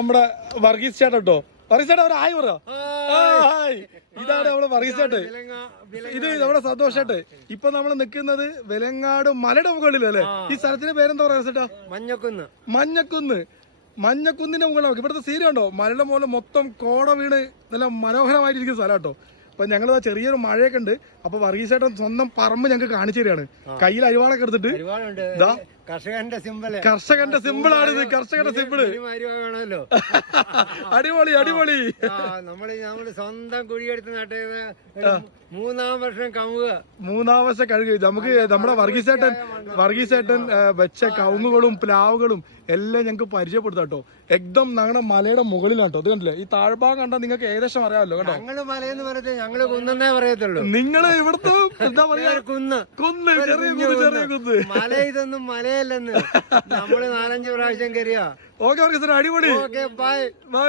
നമ്മുടെ വർഗീസ് ചേട്ടൻ കേട്ടോ വർഗീസ് ചേട്ടൻ ഒരു ആയി പറ. ഇതാണ് നമ്മുടെ വർഗീസ് ചേട്ടൻ. ഇത് നമ്മുടെ സന്തോഷായിട്ട് ഇപ്പൊ നമ്മൾ നിൽക്കുന്നത് വെലങ്ങാട് മലയുടെ മുകളിലല്ലേ ഈ സ്ഥലത്തിന്റെ പേരെന്താ പറയാ ചേട്ടാ? മഞ്ഞക്കുന്ന്. മഞ്ഞക്കുന്ന്. മഞ്ഞക്കുന്നിന്റെ മുകളിൽ നോക്കി ഇവിടുത്തെ സീരിയ ഉണ്ടോ മലയുടെ മുകളിൽ മൊത്തം കോട വീണ് നല്ല മനോഹരമായിട്ടിരിക്കുന്ന സ്ഥലം കേട്ടോ. അപ്പൊ ഞങ്ങൾ ചെറിയൊരു മഴയൊക്കെ ഉണ്ട്. അപ്പൊ വർഗീസ് ചേട്ടൻ സ്വന്തം പറമ്പ് ഞങ്ങൾക്ക് കാണിച്ചു തരികയാണ്. കയ്യിൽ അരിവാളൊക്കെ എടുത്തിട്ട്. കർഷകന്റെ സിമ്പൽ കർഷകന്റെ സിമ്പിൾ ആണ് ഇത് കർഷകന്റെ സിമ്പിൾ വേണമല്ലോ അടിപൊളി അടിപൊളി. നമ്മൾ നമ്മൾ സ്വന്തം കുഴിയെടുത്ത് നട്ടത് മൂന്നാം വർഷം കമുക മൂന്നാം വർഷം കഴുകി. നമുക്ക് നമ്മുടെ വർഗീസേട്ടൻ വർഗീസേട്ടൻ വെച്ച കവുങ്ങുകളും പ്ലാവുകളും എല്ലാം ഞങ്ങൾക്ക് പരിചയപ്പെടുത്താം കേട്ടോ. എക്ദം ഞങ്ങളുടെ മലയുടെ മുകളിലാണ് കേട്ടോ. അത് കണ്ടില്ലേ? ഈ താഴ്ഭാഗം കണ്ടാൽ നിങ്ങൾക്ക് ഏകദേശം അറിയാമല്ലോ കേട്ടോ. ഞങ്ങൾ മലയെന്ന് പറയത്തില്ല ഞങ്ങൾ കുന്നേ പറയത്തുള്ളൂ. നിങ്ങൾ ഇവിടുത്തെ എന്താ പറയാ? കുന്ന്. കുന്ന് ചെറിയ കുന്ന് ചെറിയ കുന്ന്. കുന്ന്. മല ഇതൊന്നും മലയല്ലെന്ന് നമ്മൾ നാലഞ്ച് പ്രാവശ്യം കയറിയാ ഓക്കെ അടിപൊളി. Okay bye. Bye.